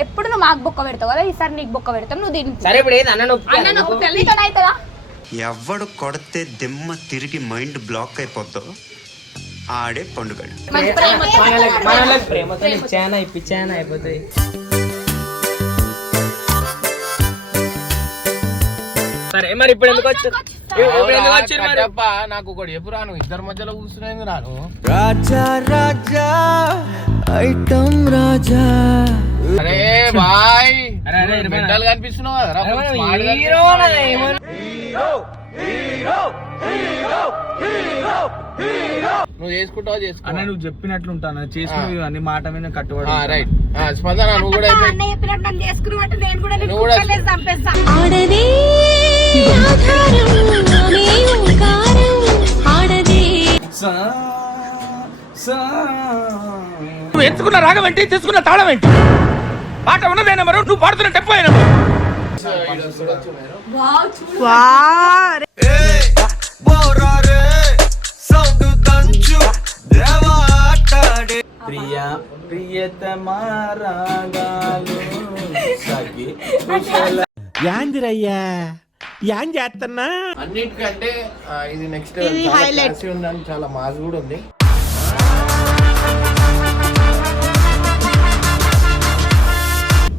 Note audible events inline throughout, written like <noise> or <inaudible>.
ఎప్పుడు నువ్వు మాకు బొక్క పెడతావు కదా? ఈసారి నీకు బొక్క పెడతాం నువ్వు దీన్ని సరే ఇప్పుడు ఏది? అన్న నొప్పి అన్న నాకు పెళ్ళితో అవుతుందా ఎవడు కొడితే దిమ్మ తిరిగి మైండ్ బ్లాక్ అయిపోద్దో ఆడే మంచి ప్రేమతో అయిపోతాయి. సరే మరి ఇప్పుడు ఎందుకు వచ్చారు? కట్టప్ప, నాకు ఒకటి చెప్పు రాను ఇద్దరి మధ్యలో కూర్చునేది రాను. రాజా రాజా ఐటమ్ రాజా. అరే బాయ్. మెంటల్ కనిపిస్తున్నావు హీరో? నువ్వు చేసుకుంటావా చేసుకో అన్న నువ్వు చెప్పినట్లు ఉంటాను చేసుకుని అన్ని మాట మీద కట్టుబడి. రైట్ స్పందన నువ్వు కూడా చెప్పినట్టు నన్ను చేసుకున్నట్టు నేను కూడా నీకు నువ్వు కూడా- కుక్కలేసి చంపేస్తా. ఆడదే ఆధారం ఆమె ఓంకారం. ఆడదే సా, సా. నువ్వు ఎంచుకున్న రాగం ఏంటి? తీసుకున్న తాళం ఏంటి? పాట ఉన్నదే నెంబరు నువ్వు పాడుతున్న టెంపో ఏ ప్రియ ప్రియతమా రాగాలు సగి కుశల యాందిరయ్యా యాం చేస్తున్నా? అన్నిటికంటే ఆ, ఇది నెక్స్ట్ ఉందని చాలా మాస్ కూడా ఉంది.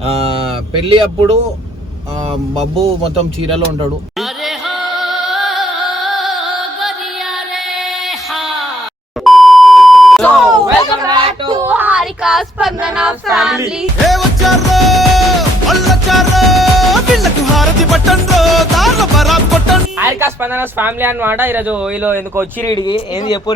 ఆ, పెళ్ళి అప్పుడు ఆ, బబ్బు మొత్తం చీరలో ఉంటాడు. So welcome back to Harika Spandana family ఏ వచ్చారో అల్లచారో పిల్లకు హారతి పట్టండ్రో? దార్ల బరాత్ కొట్టండి హారికా స్పందన ఫ్యామిలీ అన్నమాట. ఈరోజు వీళ్ళు ఎందుకు వచ్చి ఇడికి ఏంది చెప్పు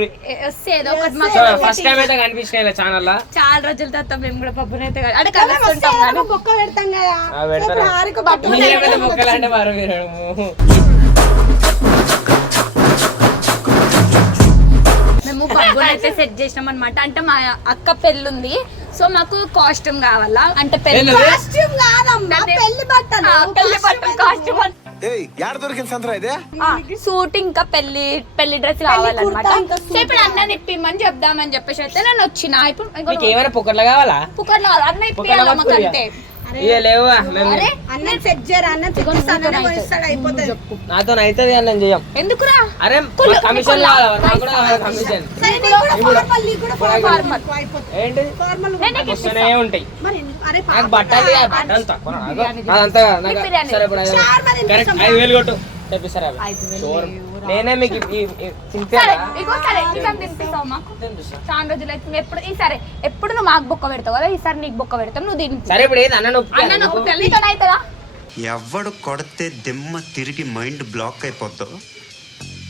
ఏదో ఒకటి మాకు ఫస్ట్ టైం అయితే కనిపించినాయి ఇలా ఛానల్ లా. చాలా రోజుల తర్వాత మేము కూడా పప్పునైతే కాదు. అంటే కలుస్తుంటాం కానీ బొక్క పెడతాం కదా. ఆ, పెడతారు? మీరేమైతే మొక్కలు అంటే వారు మీరు. మేము పప్పునైతే సెట్ చేసినాం అనమాట అంటే మా అక్క పెళ్ళి ఉంది సో మాకు కాస్ట్యూమ్ కావాలా? అంటే పెళ్ళి కాస్ట్యూమ్ కాదమ్మా పెళ్ళి బట్టలు. పెళ్ళి బట్టలు కాస్ట్యూమ్ సూట్ ఇంకా పెళ్ళి పెళ్ళి డ్రెస్ కావాలన్నమాట. ఇప్పుడు అన్న ఇప్పిమని చెప్దామని చెప్పేసి అయితే నేను వచ్చిన. ఇప్పుడు మీకు ఏమైనా పొక్కర్లు కావాలా? పుకర్లో అన్న పొక్కర్ల ఇప్పియాలి మాకు అంతే ఇక లేవా మేము అరే అన్న సెట్ చేయరా? అన్న ఇస్తాడు అయిపోతుంది. నాతో అవుతుంది అని నేను చెయ్యం. ఎందుకురా? అరే కమిషన్ కమిషన్ ఏంటి? వస్తూనే ఉంటాయి మరి ఎందుకు? అరే నాకు బట్టలు బట్టలు తక్కువ అదంతా నాకు. సరే ఐదు- వేలు కొట్టు. తెప్పిస్తారా. నేనే మీకు ఈ- ఈ- ఈ? సరే చాలా రోజులు ఎప్పుడు ఈసారి ఎప్పుడు నువ్వు మాకు బొక్క పెడతావు కదా? ఈసారి నీకు బొక్క పెడతాం నువ్వు దీన్ని సరే ఇప్పుడు ఏది? అన్న నొప్పి అవుతుందా ఎవడు కొడితే దిమ్మ తిరిగి మైండ్ బ్లాక్ అయిపోద్దో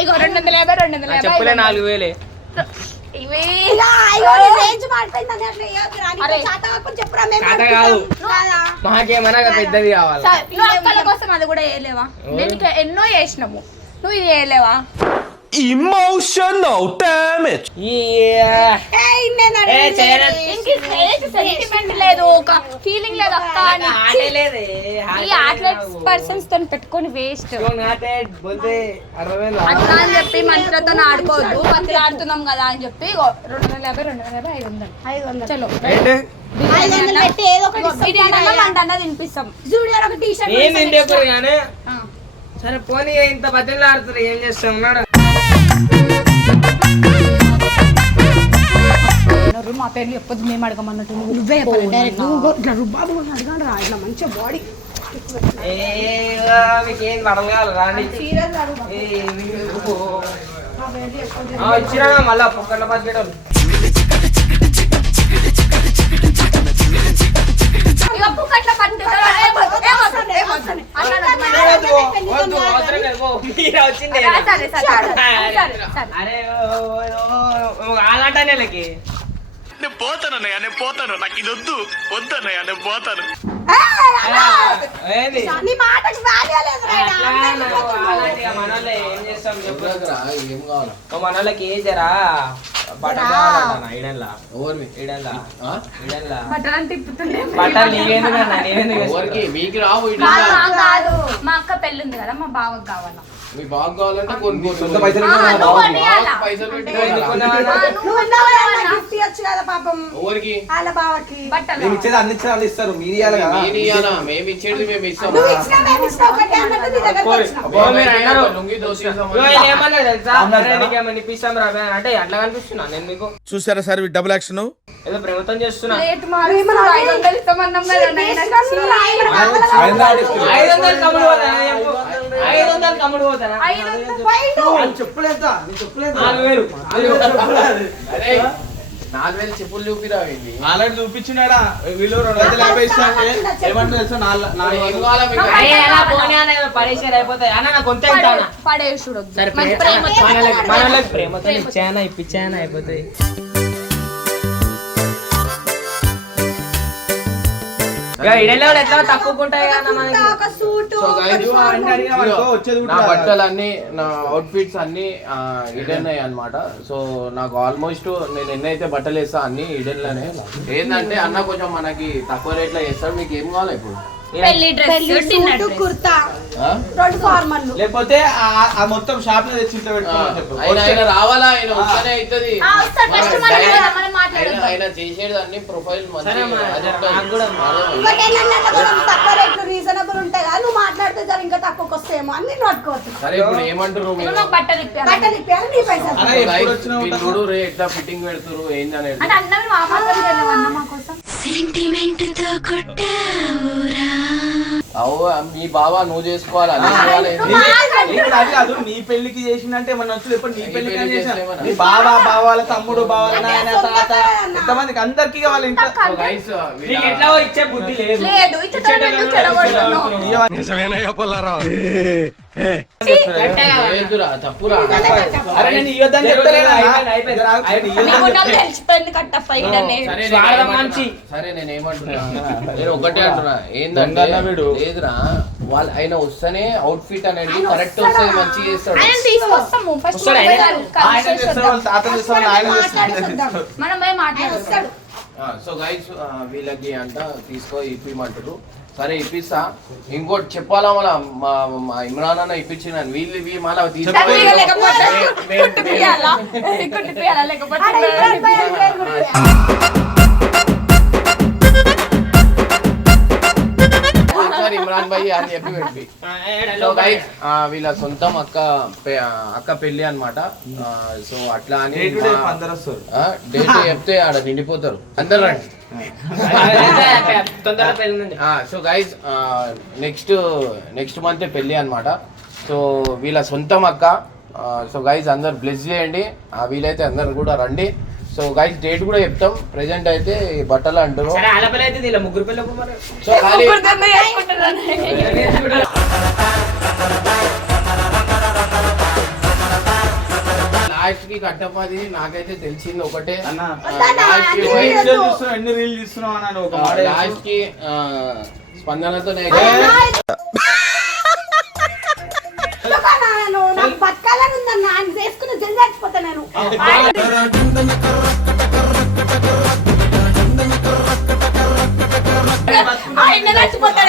ఇగో రెండు వందల యాభై రెండు వందల నా యాభై చెప్పులే ఐదు వందలు. నాలుగు వేలే ఇవి? మాకేమన్నా పెద్దది కావాలి? సరే, నువ్వు అక్కల కోసం అది కూడా వేయలేవా? నేను ఎన్నో చేసినాము. నువ్వు ఇది వేయలేవా? చేయరా. ఇంక సెంటిమెంట్ లేదు ఒక ఫీలింగ్ లేదు అక్క ఈ అథ్లెట్స్ పర్సన్స్తో పెట్టుకొని వేస్ట్ అట్లా అని చెప్పి మనుషులతో ఆడుకోవద్దు మంచి ఆడుతున్నాం కదా అని చెప్పి రెండు వందల యాభై రెండు వందల యాభై ఐదు వందలు. ఐదు వందలు. చలో. బిర్యానీ అన్న. తినిపిస్తాం. జూడియోలో ఒక టీ షర్ట్. సరే పోనీ ఇంత బతిలు ఆడుతారు ఏం చేస్తాం? ఉన్నాడు? మా పేర్లు చెప్పొద్దు మేము అడగమన్నట్టు నువ్వే చెప్పాలి. డైరెక్ట్ ఇట్లా అడగండి రా ఇట్లా మంచిగా బాడీ ఇచ్చిరా మళ్ళా పొక్కల బతికేటోళ్ళు. ఇక పుక్కట్ల? అలాంటి నేను పోతాను నేను పోతాను. నాకు ఇది వద్దు. వద్దన్నయ్య నేను పోతాను. ఏంది? నీ మాటకి వాల్యూ లేదు రాయడా. అట్లా నాకు అలాంటి ఇక మనోళ్ళే ఏం చేస్తాం చెప్పు. రా, ఏం కావాలా? ఓ మనోళ్ళకి ఏ జరా? బట్టలు కావాలంట ఈడన్లా? ఎవరివి ఈడన్లా? ఆ? ఈడన్లా? బట్టలు అని తిప్పుతుండే బట్టలు నీకెందుకన్నా? నేనెందుకు ఎవరికి? మీకు రావు ఇటు కాదు, రా. మా కాదు. మా అక్క పెళ్ళి ఉంది కదా మా బావకు కావాలా? మీ బాగా కావాలంటే కొన్ని పైసలు పైసలు ఎవరికి? మేము ఇచ్చేది అన్ని ఇస్తారు. మీరు ఇవ్వాలి కదా? మీరు ఇయ్యాలా? మేము ఇచ్చేది మేము ఇస్తాం. అంటే అట్లా కనిపిస్తున్నా నేను మీకు. చూసారా సార్ డబుల్ యాక్షన్ ఏదో ప్రేమతో చేస్తున్నా. ఐదు వందలు ఐదు వందలు పోతానా చెప్పులేదు. నాలుగు వేలు. నాలుగు వేలు చెప్పులు ఆల్రెడీ చూపించినాడా? వీళ్ళు రెండు వందల యాభై ఇస్తా అంటే ఏమంటారు తెలుసా? పడేసారు అయిపోతాయి. అన్న నాకు కొంత ఇస్తానా ప్రేమ ఇప్పించానా అయిపోతాయి. నా. బట్టలు అన్ని నా అవుట్ఫిట్స్ అన్ని ఇడెన్నాయి అన్నమాట. సో నాకు ఆల్మోస్ట్ నేను ఎన్నైతే బట్టలు వేస్తా అన్ని ఇడెన్లోనే ఏంటంటే అన్న కొంచెం మనకి తక్కువ రేట్లో చేస్తాడు మీకు ఏం కావాలి ఇప్పుడు? పెళ్ళి డ్రెస్ డిన్నర్ కుర్తా ఆ? రెండు ఫార్మల్ లేకపోతే ఆ- మొత్తం షాప్లో తెచ్చి ఇంట్లో ఆ, పెట్టుకోమని చెప్పు ఆయన ఆయన రావాలా? ఆయన వస్తేనే అవుతుంది ఆ, వస్తాడు. First మనం పోదాం, మనం మాట్లాడదాం. ఆయన చేసేది అన్ని ప్రొఫైల్ నాకు కూడా తక్కువ రేట్లు రీజనబుల్ ఉంటాయి కదా నువ్వు మాట్లాడితే జర ఇంకా తక్కువకి వస్తేమో అని నేను పట్టుకోవచ్చు. సరే ఇప్పుడు ఏమంటారు మీరు? నాకు బట్టలు ఇప్పాను బట్టలు ఇప్పారు నీ పైసలు? చూడు రే ఎట్లా ఫిట్టింగ్ పెడుతురు ఏంది అనేది. అంటే అన్నవి మా మాత్రం చేయలేవు అన్న మా కోసం. సెంటిమెంట్తో కొట్టావురా. అవు మీ బావ నువ్వు చేసుకోవాలి? ఇప్పుడు అది కాదు నీ పెళ్ళికి చేసిందంటే మన వచ్చి ఎప్పుడు నీ పెళ్ళికి చేసిన? నీ బావ బావాల తమ్ముడు బావాల నాయన సొంత తాత. ఎంతమందికి? అందరికి వాళ్ళ ఇంట్లో ఎట్లా ఇచ్చే బుద్ధి లేదు. నేను. సరే ఏమంటున్నా- ఒకటే అంటున్నా. వీడు. లేదురా. వాళ్ళు ఆయన వస్తేనే అవుట్ ఫిట్ అనేది కరెక్ట్ వస్తుంది మంచిగా చేస్తాడు. ఆయన తీసుకొస్తాము. ఫస్ట్ ఆయన. చేస్తాడు, తాత చేస్తాడు, ఆయన చేస్తాడు. మనం పోయి సో గైస్ వీళ్ళకి అంట తీసుకో ఇప్పిమంటారు. సరే ఇప్పిస్తా. ఇంకోటి చెప్పాలా మళ్ళా? మా మా ఇమ్రాన్ అన్న ఇప్పించిన వీళ్ళు మళ్ళీ తండ్రిగా ఒకసారి ఇమ్రాన్ భాయ్ అని చెప్పి పెట్టి. సో గైస్ వీళ్ళ సొంతం అక్క అక్క పెళ్ళి అనమాట సో అట్లా అని డేట్ చెప్తే ఆడ నిండిపోతారు. అందరు రండి. So guys next next month పెళ్ళి అనమాట సో వీళ్ళ సొంతం అక్క. సో గైస్ అందరు బ్లెస్ చేయండి. వీలైతే అందరు కూడా రండి. సో గైస్ డేట్ కూడా చెప్తాం. ప్రెసెంట్ అయితే ఈ బట్టలు అంటారు సరే ఆల పిల్ల అయితే ఇలా ముగ్గురు పిల్లలు మరి సో ఖాళీ. లాస్ట్కి కట్టపది నాకైతే తెలిసింది ఒకటే. అన్న లాస్ట్కి అన్ని బతకాలని ఉందన్న ఆయన చేసుకుని జల్ది చచ్చిపోతా నేను ఆయన నువ్వు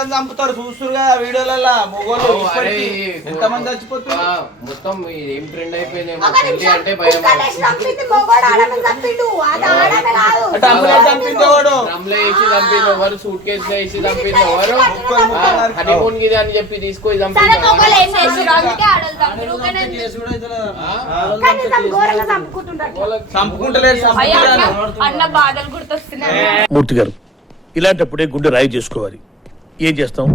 మొగోళ్ళని చంపుతారు చూస్తారు కదా వీడియోలలో మొగోళ్ళు ఎంతమంది చచ్చిపోతారు ఆ, మొత్తం ఏం ట్రెండ్ అంటే భయం కుక్కలేసి చంపింది డ్రమ్లో వేసి ఎవరు సూట్ కేసులో వేసి చంపింది ఎవరు? హనీమూన్ గిది అని చెప్పి తీసుకొని గుర్తొస్తున్నాయి. మూర్తి గారు ఇలాంటప్పుడే గుండె రాయి చేసుకోవాలి. ఏం చేస్తాం.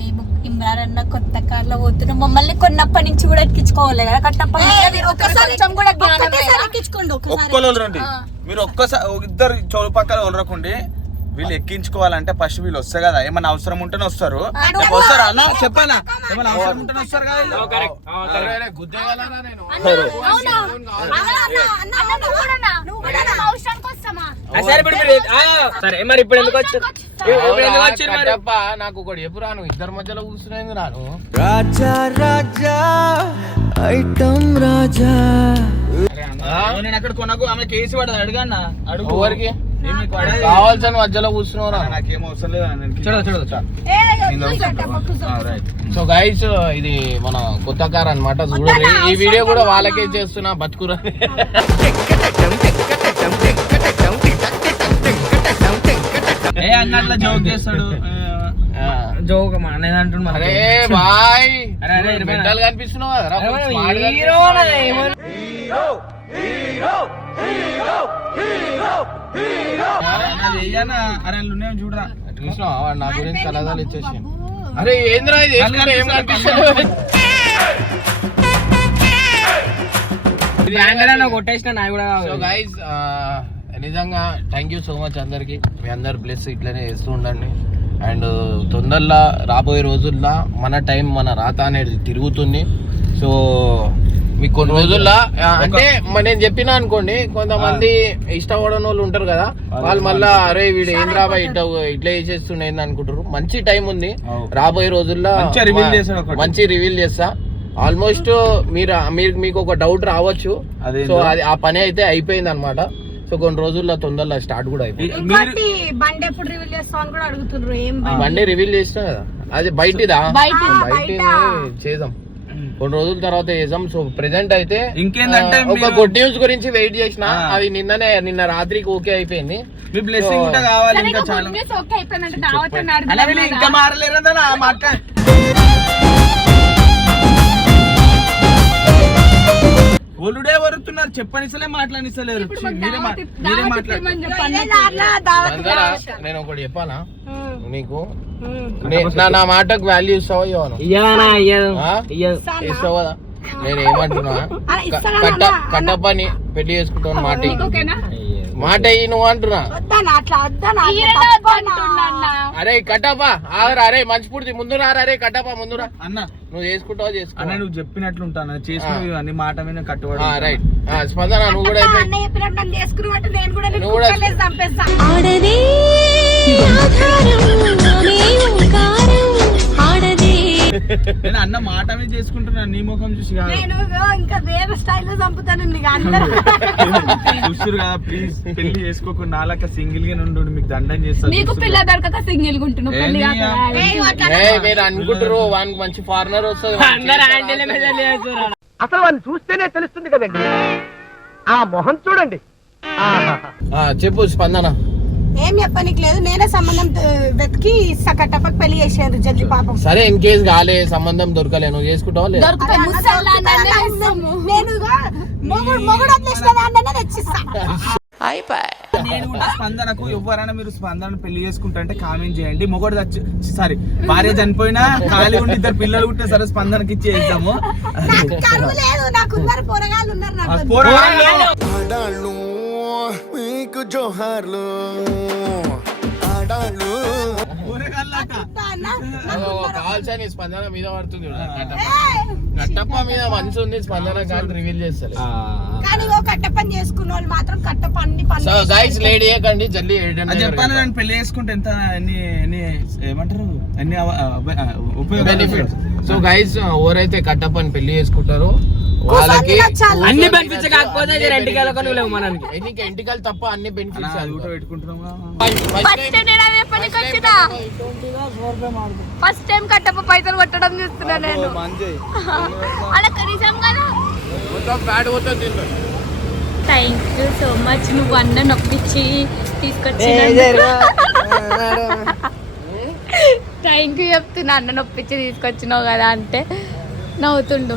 మేము ఇమ్రాన్ అన్న కొత్త కార్లో పోతున్నాం. మమ్మల్ని కొన్నప్పటి నుంచి కూడా ఎక్కించుకోవాలి కదా. కట్టప్ప మీరు ఒక్కసారి ఇద్దరు చౌడు పక్కన వదలకండి. వీళ్ళు ఎక్కించుకోవాలంటే ఫస్ట్ వీళ్ళు వస్తారు కదా. ఏమన్నా అవసరం ఉంటేనే వస్తారు. వస్తారా? అన్న చెప్పానా? ఏమన్నా అవసరం ఉంటేనే వస్తారు కదా సరే ఇప్పుడు మీరు ఆ, సరే మరి ఇప్పుడు ఎందుకు వచ్చారు? నాకు ఒకటి చెప్పు రాను ఇద్దరి మధ్యలో కూర్చునేది రాను రాజా రాజా ఐటమ్ రాజా. నేను అక్కడ కొనకు ఆమె కేసు పడదు అడుగు అన్న. అడుగు. ఎవరికి? కావాల్సిన మధ్యలో కూర్చున్నావురా అన్న, నాకేం అవసరం లేదు అన్న, నేను చూడు చూడు ఏ, నేను వద్దు, వస్తా. కట్టప్ప, కూర్చో. ఆ, రైట్. సో గైస్ ఇది మన కొత్త కార్ అన్నమాట చూడండి ఈ వీడియో కూడా వాళ్ళకే చేస్తున్నా. బతుకురా. ఏ అన్న అట్లా జోక్ చేస్తాడు. జోక్ నేను అంటున్నా అరే బాయ్ అరే, అరే, మెంటల్ కనిపిస్తున్నావు? అరే, చూడరా. నా గురించి ఇచ్చేసి అరే ఏంద్రా ఇది? ఏం కొట్టేసిన నాయ కూడా సో గైస్ నిజంగా థ్యాంక్ యూ సో మచ్ అందరికి. మీ అందరు బ్లెస్ ఇట్లనే చేస్తూ ఉండండి. అండ్ తొందరలో రాబోయే రోజుల్లో మన టైం మన రాత అనేది తిరుగుతుంది. సో మీకు కొన్ని రోజుల్లో అంటే నేను చెప్పినా అనుకోండి కొంతమంది ఇష్టపడని వాళ్ళు ఉంటారు కదా వాళ్ళు మళ్ళా అరే వీడు ఏం రాబా ఇట్లా ఇట్లా చేసేస్తుండే ఏంది అనుకుంటారు. మంచి టైం ఉంది. రాబోయే రోజుల్లో చేస్తాడు. మంచి రివీల్ చేస్తా. ఆల్మోస్ట్ మీరు మీరు మీకు ఒక డౌట్ రావచ్చు? సో అది ఆ పని అయితే అయిపోయింది అనమాట సో కొన్ని రోజుల్లో తొందరలో స్టార్ట్ కూడా అయిపోయింది. బండి ఎప్పుడు రివీల్ చేస్తావు అని కూడా అడుగుతున్నారు ఏం బండి? బండి రివీల్ చేసినా కదా. అది బయటిదా? బయటిది. బయట. చేద్దాం. కొన్ని రోజుల తర్వాత చేద్దాం సో ప్రెసెంట్ అయితే ఇంకేందంటే ఒక గుడ్ న్యూస్ గురించి వెయిట్ చేసిన. అది నిన్ననే నిన్న రాత్రికి ఓకే అయిపోయింది మీ బ్లెస్సింగ్ కూడా కావాలి ఇంకా చాలా అయిపోయిందంటే దావత్ ఇంకా ఆ మాట ఒలుడే వరుతున్నారు చెప్పనిసలే మాకు మీరే మాట్లాడు. నేను ఒకటి చెప్పాలా నీకు. నే- నా మాటకు వాల్యూ ఇస్తావా కదా నేను ఏమంటున్నా కట్ట? కట్టప్పని పెళ్ళి చేసుకుంటాను మాట? మాట అయ్యి నువ్వు అంటున్నా. అరే కట్టప్ప ఆగరా అరే మంచి పూర్తి ముందు రారా అరే కట్టప్ప ముందు రా. అన్న. నువ్వు చేసుకుంటావా అన్న చేసుకో నువ్వు చెప్పినట్లు ఉంటాను చేసుకుని అన్ని మాట మీద కట్టుబడి. రైట్ స్పందన నువ్వు కూడా అట్లా అయిపోయి చేసుకుంటున్నాను నీ ముఖం చూసి కాదు. నేను ఇంకా వేరే స్టైల్లో చంపుతాను నీకు అందరూ. <laughs> చూస్తురు కదా ప్లీజ్ పెళ్ళి చేసుకోకుండా నాలక సింగిల్గా నుండి మీకు దండం చేస్తాను నీకు పిల్ల దొరకక సింగిల్ పెళ్ళి మీరు అనుకుంటారు వానికి మంచి ఫారినర్ వస్తుంది అసలు వాడిని చూస్తేనే తెలుస్తుంది కదండి. ఆ మొహం చూడండి. ఆ, చెప్పు స్పందన. ఏం చెప్పనీకి లేదు. నేనే సంబంధం వెతికి ఇస్తా. కట్టపక్క పెళ్ళి చేసారు జల్ది పాపం. సరే ఇన్ కేస్ కాలే సంబంధం దొరకలే నువ్వు చేసుకుంటావా లేదా? దొరికితే అరే, అన్న ముసల్లా దొరుకుతుందా? అన్ననే ఇస్తాము. నేను మొగుడు మొగుడు వదిలేసిన తెచ్చిస్తా. నేను కూడా స్పందనకు ఎవరైనా మీరు స్పందన పెళ్ళి చేసుకుంటా అంటే కామెంట్ చేయండి. మొగడు చచ్చి సారీ భార్య చనిపోయినా ఖాళీ ఉండి ఇద్దరు పిల్లలు ఉంటే సరే స్పందనకి ఇచ్చేద్దాము. నాకు కరువు లేదు. నాకు ఉన్నారు పోరగాళ్ళు. ఉన్నారు నాకు జోహార్లు ఆడాళ్ళు. స్పందన మీద పడుతుంది. కట్టప్ప. మీద మంచి ఉంది స్పందన కానీ రివీల్ చేస్తారు కానీ ఓ చేసుకున్న వాళ్ళు మాత్రం కట్ట పని సో పని గైస్ లేడీ కండి జల్దీ అది చెప్పాను నేను పెళ్ళి చేసుకుంటే ఎంత ఎన్ని ఎన్ని ఏమంటారు? ఎన్ని ఉపయోగాలు బెనిఫిట్స్ సో గైస్ ఎవరైతే కట్టప్పని పెళ్ళి చేసుకుంటారో వాళ్ళకి. అన్ని బెనిఫిట్స్ కాకపోతే ఇంటికి నువ్వు లేవు మనకి. ఎన్నిక ఇంటికల్ తప్ప అన్ని బెనిఫిట్స్ అది కూడా పెట్టుకుంటున్నావా? ఫస్ట్ నేను అదే పనికి వచ్చిన. ఫస్ట్ టైం కట్టప్ప పైసలు కొట్టడం చూస్తున్నా నేను. <laughs> అలా కనీసం కదా. థ్యాంక్ యూ సో మచ్ నువ్వు అన్న నొప్పించి తీసుకొచ్చి థ్యాంక్ యూ చెప్తున్నా. అన్న నొప్పించి తీసుకొచ్చినావు కదా అంటే నవ్వుతుండు.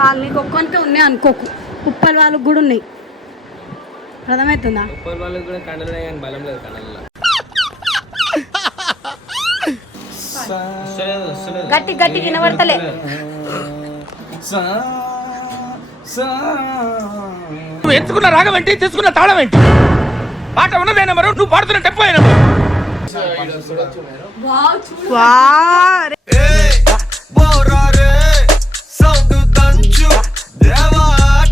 సార్ నీకు ఒక్కొనికే ఉన్నాయి అనుకోకు. ఉప్పల్ వాళ్ళకి కూడా ఉన్నాయి. అర్థమవుతుందా? ఉప్పల్ వాళ్ళకి కూడా కండలే కానీ బలం లేదు కండలలో గట్టి గట్టి వినబడతలే. సా సా నువ్వు ఎంచుకున్న రాగం ఏంటి? తీసుకున్న తాళం ఏంటి? పాట ఉన్నదే నెంబరు నువ్వు పాడుతున్న టెంపో నెంబరు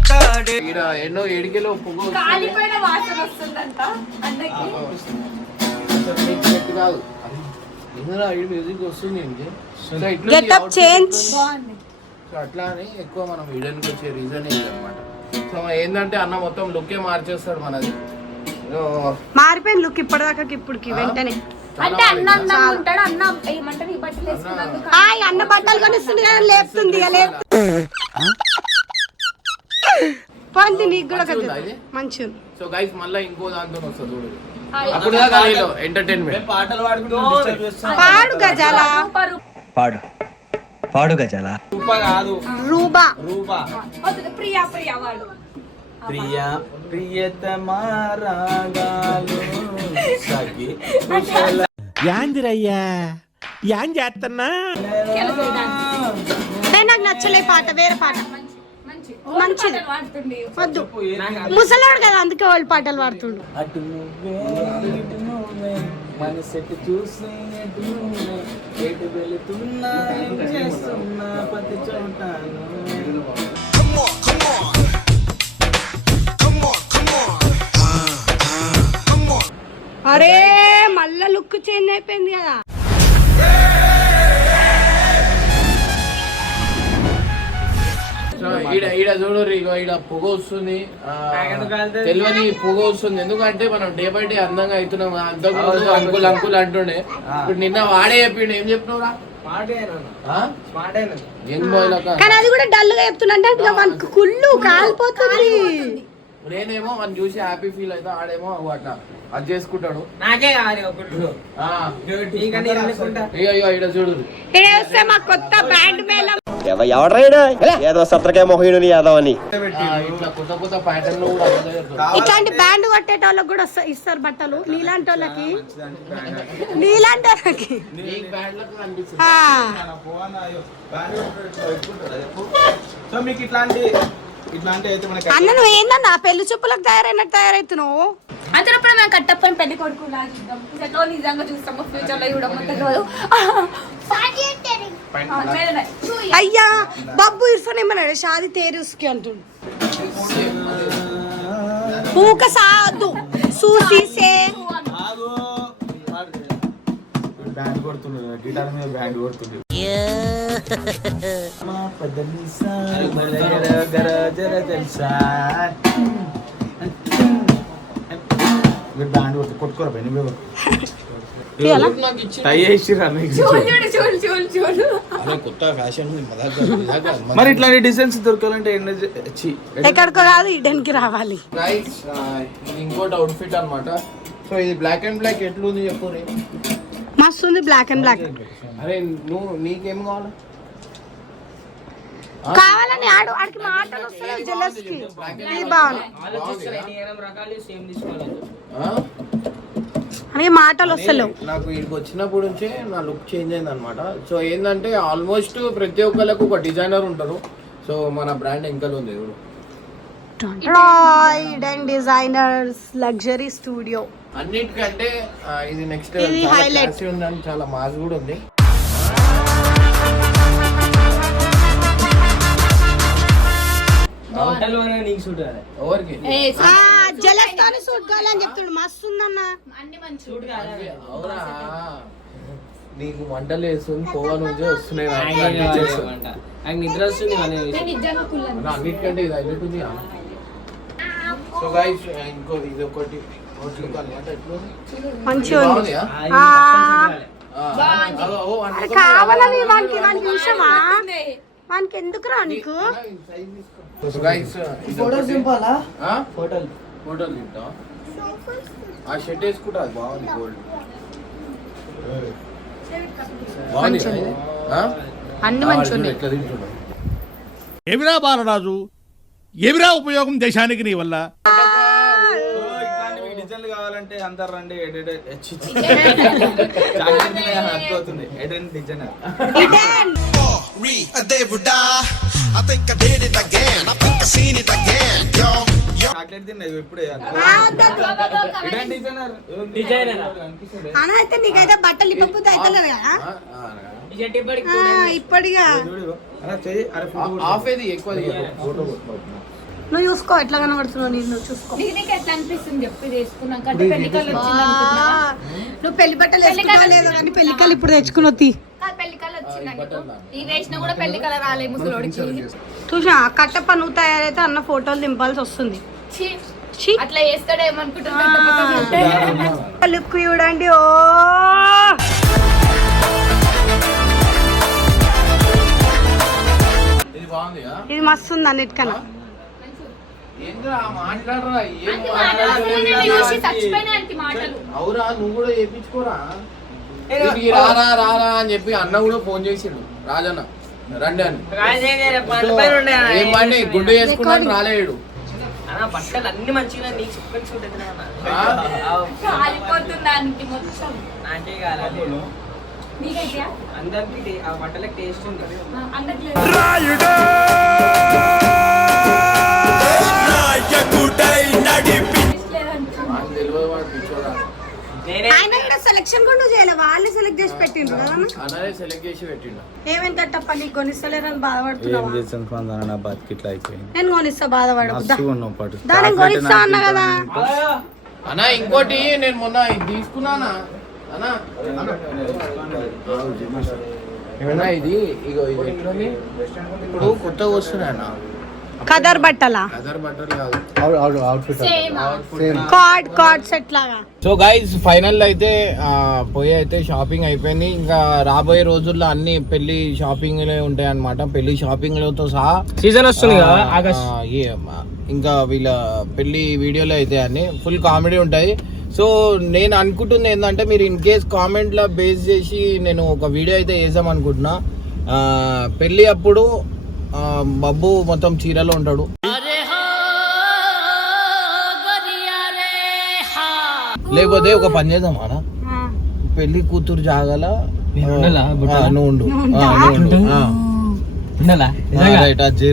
ఈడ ఎన్నో ఏడికెలో పొగ. కాలిపోయిన వాసన వస్తుందంట కాదు. ఇందులో ఈ మ్యూజిక్ వస్తుంది ఏంటి? సో ఇట్లా గెటప్ outfit చేంజ్ సో అట్లా అని ఎక్కువ మనం వచ్చే రీజన్ సో ఏంటంటే అన్న మొత్తం లుక్కే మార్చేస్తాడు మనది. సో మారిపోయిన లుక్ ఇప్పటిదాకా ఇప్పుడుకి వెంటనే. అంటే అన్న ఉంటాడు. అన్న ఏమంటారు? ఈ బట్టలు వేసుకున్నందుకు హాయ్ అన్న బట్టలు కొనిస్తుంది కానీ లేపుతుంది లేపు పోయింది నీకు కూడా మంచిగుందా ఇది? మంచి ఉంది సో గైస్ మళ్ళీ ఇంకో దాంతో వస్తుంది చూడు. అప్పుడు ఎంటర్టైన్మెంట్ పాటలు. పాడు గజాల. పాడు. పాడు గజాల. రూప కాదు. రూబా. ప్రియా ప్రియా వాడు. ప్రియ ప్రియతమా రాగాలు <laughs> యాందిరయ్యా యాన్ చేస్తున్నా నాకు నచ్చలే పాట వేరే పాట. మంచి మంచిది. వద్దు. ముసలాడు కదా అందుకే వాళ్ళు పాటలు పాడుతుండు. అటు నువ్వే ఇటు నువ్వే మనసెట్టు చూసి ఎటు నువ్వే ఎటు వెళుతున్నా ఏం చేస్తున్నా ప్రతి చోట నువ్వే. అరే మళ్ళా లుక్ చేంజ్ అయిపోయింది కదా. ఈడ ఈడ చూడు ఇగో ఈడ పొగ వస్తుంది. తెలియని పొగ వస్తుంది. ఎందుకంటే మనం డే బై డే అందంగా అవుతున్నాం. అంతకుముందు అంకుల్ అంకుల్ అంటుండే. ఇప్పుడు నిన్న వాడే చెప్పిండు. ఏం చెప్పినవురా కానీ అది కూడా డల్గా చెప్తున్నా అంటే ఇంకా మనకు కుళ్ళు కాలిపోతుంది. నేనేమో మనం చూసి హ్యాపీ ఫీల్ అవుతా ఆడేమో అట్లా అది చేసుకుంటాడు. నాకే కావాలి చూడు. కొత్త బ్యాండ్ మేళం. ఏదో యాదవ్ అని. చెప్తాడు. ఇట్లాంటి బ్యాండ్ కొట్టేటోళ్ళకి కూడా ఇస్తారు బట్టలు. నీలాంటి వాళ్ళకి నీలాంటి వాళ్ళకి. సో మీకు ఇట్లాంటి అన్న నువ్వు ఏందన్నా? పెళ్ళి చూపులకు తయారైనట్టు తయారైతున్నావు? అంతేనప్పుడు మేము కట్టప్పని పెళ్ళి కొడుకు లాగిద్దాం. ఎట్లో నిజంగా చూస్తాము ఫ్యూచర్లో కూడా మొత్తం కాదు. అయ్యా బబ్బు ఇర్ఫాన్ ఏమన్నాడు? షాది తేరుస్కి అంటుండు. ఊక సాదు సూసి సే. ఆగు. బ్యాండ్ గిటార్ మీద బ్యాండ్ కొడుతు కొట్టుకోరా మా దగ్గర. మరి ఇట్లాంటి డిజైన్స్ దొరకాలంటే ఎక్కడికో కాదు ఇడనికి రావాలి. ఇంకోటి అవుట్ఫిట్ అన్నమాట. సో ఇది బ్లాక్ అండ్ బ్లాక్ ఎట్లుంది చెప్పు. మస్తు ఉంది బ్లాక్ అండ్ బ్లాక్ అరే నువ్వు నీకేం కావాలి? కావాలని ఆడు ఆడికి మాటలు వస్తాయి జెలస్కి. ఇది బాగుంది. మాటలు వస్తలేవు. నాకు ఇక్కడికి వచ్చినప్పుడు నుంచే నా లుక్ చేంజ్ అయింది అనమాట సో ఏంటంటే ఆల్మోస్ట్ ప్రతి ఒక్కరికి ఒక డిజైనర్ ఉంటారు. సో మన బ్రాండ్ ఇంకా ఉంది అండ్ డిజైనర్స్ లగ్జరీ స్టూడియో అన్నిటికంటే ఇది నెక్స్ట్ highlight. ఉందని చాలా మాస్ కూడా ఉంది. నీకు సూట్ కావాలని చెప్తుండు మస్తు ఉందన్న వంటలు వేస్తుంది కోవా నుంచి వస్తున్నాయి నాకు నిద్ర వస్తుంది అన్నిటికంటే ఇది హైలైట్ ఉంది సో గైస్ ఇంకో ఇది ఒకటి. మంచిగా ఉంది. కావాలని వానికి వానికి చూసావా? వానికి ఎందుకురా నీకు? ఫోటోస్ దింపాలా? ఫోటోలు ఫోటోలు ఆ షర్ట్ వేసుకుంటా అది బాగుంది గోల్డ్? అన్ని. ఎవిరా బాలరాజు? ఎవిరా ఉపయోగం దేశానికి నీ వల్ల? డిజైన్లు కావాలంటే అందరు రండి. చాక్లెట్ అర్థమవుతుంది. చాక్లెట్ ఇప్పుడే ఎడిట్ డిజైనర్? డిజైనర్? అన్న అయితే నీకైతే బట్టలు ఇప్పకపోతే అయితే కదా? ఆ, ఆ, ఆ, ఇప్పటిగా. చూడు అరే చెయ్యి. అరే ఫోటో ఆఫ్ ఏది? ఎక్కువ. నువ్వు చూసుకో ఎట్లా కనబడుతున్నావు నేను నువ్వు చూసుకో. నీకు నీకు ఎట్లా అనిపిస్తుంది చెప్పు ఇది వేసుకున్నాక? అంటే పెళ్ళి కళ్ళు వచ్చింది ఆ, అనుకున్నా నువ్వు పెళ్ళి బట్టలు వేసుకున్నావా లేదో? కానీ పెళ్ళి కళ్ళు ఇప్పుడు తెచ్చుకుని వత్తి కాదు, పెళ్ళి కళ్ళు వచ్చింది అనుకో ఈ వేసినా కూడా పెళ్ళి కలర్ రాలే ముసలోడికి. చూసా కట్టప్ప నువ్వు తయారైతే అన్న ఫోటోలు దింపాల్సి వస్తుంది. అట్లా చేస్తాడు ఏమనుకుంటున్నా లుక్ చూడండి ఓ. ఇది బాగుంది ఆ? ఇది మస్తు ఉంది అన్నిటికన్నా ఏందిరా మాట్లాడరా ఏం చూసి మాట్లాడుతున్నావు? చచ్చిపోయినానికి మాటలు అవురా నువ్వు కూడా చేయించుకోరా రారా రారా అని చెప్పి అన్న కూడా ఫోన్ చేసిండు రాజన్న. రండి అని. గుడ్డు వేసుకున్నాను రాలేడు. బట్టలు అన్ని మంచిగా నీకు అందరికి ఆ బట్టలకు టేస్ట్ ఉంది సెలెక్షన్ కూడా నువ్వు చేయలే వాళ్ళే సెలెక్ట్ చేసి పెట్టిండ్రు కదా అన్న? అన్ననే సెలెక్ట్ చేసి పెట్టిండు. ఏమేం కట్టప్ప నీకు కొనిస్తలేరని బాధపడుతున్నావా? చేస్తాను స్పందన? నా బతికి ఇట్లా అయిపోయింది. నేను కొనిస్తా బాధపడకు దా. ఉన్నావు పాటు. దానికి కొనిస్తా అన్న కదా. అన్న ఇంకోటి నేను మొన్న ఇది తీసుకున్నానా? అన్నా అన్నా ఇది ఇగో ఇది ఎట్లుంది? ఇప్పుడు కొత్తగా వస్తున్నాయి అన్న. కదర్ బట్టలా? అదర్ బట్టలు కాదు. సేమ్ కార్డ్ కార్డ్ సెట్ లాగా. సో గైస్ ఫైనల్ అయితే పోయి అయితే షాపింగ్ అయిపోయింది. ఇంకా రాబోయే రోజుల్లో అన్ని పెళ్ళి షాపింగ్ ఉంటాయి అనమాట పెళ్ళి షాపింగ్లతో సహా సీజన్ వస్తుంది ఇంకా వీళ్ళ పెళ్ళి వీడియోలు అయితే అన్ని. ఫుల్ కామెడీ ఉంటాయి. సో నేను అనుకుంటుంది ఏంటంటే మీరు ఇన్ కేస్ కామెంట్లో బేస్ చేసి నేను ఒక వీడియో అయితే వేసాం అనుకుంటున్నా. ఆ, పెళ్ళి అప్పుడు బబ్బు మొత్తం చీరలో ఉంటాడు. లేకపోతే ఒక పని చేద్దాం పెళ్ళి కూతురు జాగల నువ్వు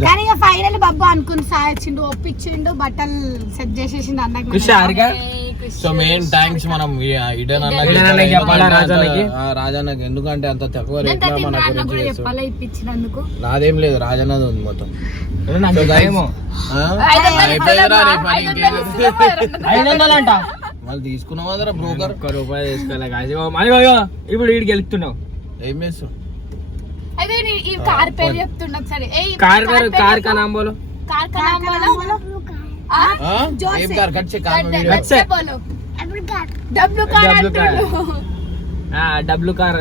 కానీ ఇక ఫైనల్ బాబు అనుకుని సాయచ్చిండు ఒప్పించిండు బట్టలు సెట్ చేసేసిండు అన్నకి సో మెయిన్ థ్యాంక్స్ మనం ఇడన్ రాజన్నకి? ఎందుకంటే అంత తక్కువ రేట్లో మన గురించి నాదేం లేదు రాజన్నది ఉంది మొత్తం. వాళ్ళు తీసుకున్నావు బ్రోకర్? ఒక్క రూపాయి ఇప్పుడు వీడికి వెళ్తున్నావు. ఏం చేస్తావు అదే ఈ కార్ పేరు చెప్తున్నా సరే car car car car W car.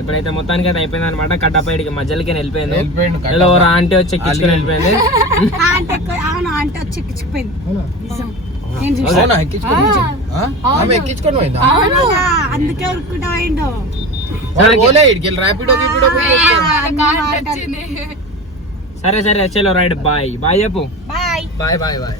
ఇప్పుడైతే మొత్తానికి అయితే అయిపోయింది అనమాట కట్టపేడికి మధ్యలోకి వెళ్ళిపోయింది. ఇలా ఆంటీ వచ్చి ఎక్కించుకుని వెళ్ళిపోయింది. <laughs> అవును? ఎక్కించుకొని? ఆమె ఎక్కించుకొని పోయిందా? అందుకే ఉరుక్కుంటా పోయిండు. వాడు పోలే ఇడికి ర్యాపిడో గిపిడో సరే సరే చలో రైట్ బాయ్. బాయ్ చెప్పు. బాయ్. Bye bye bye.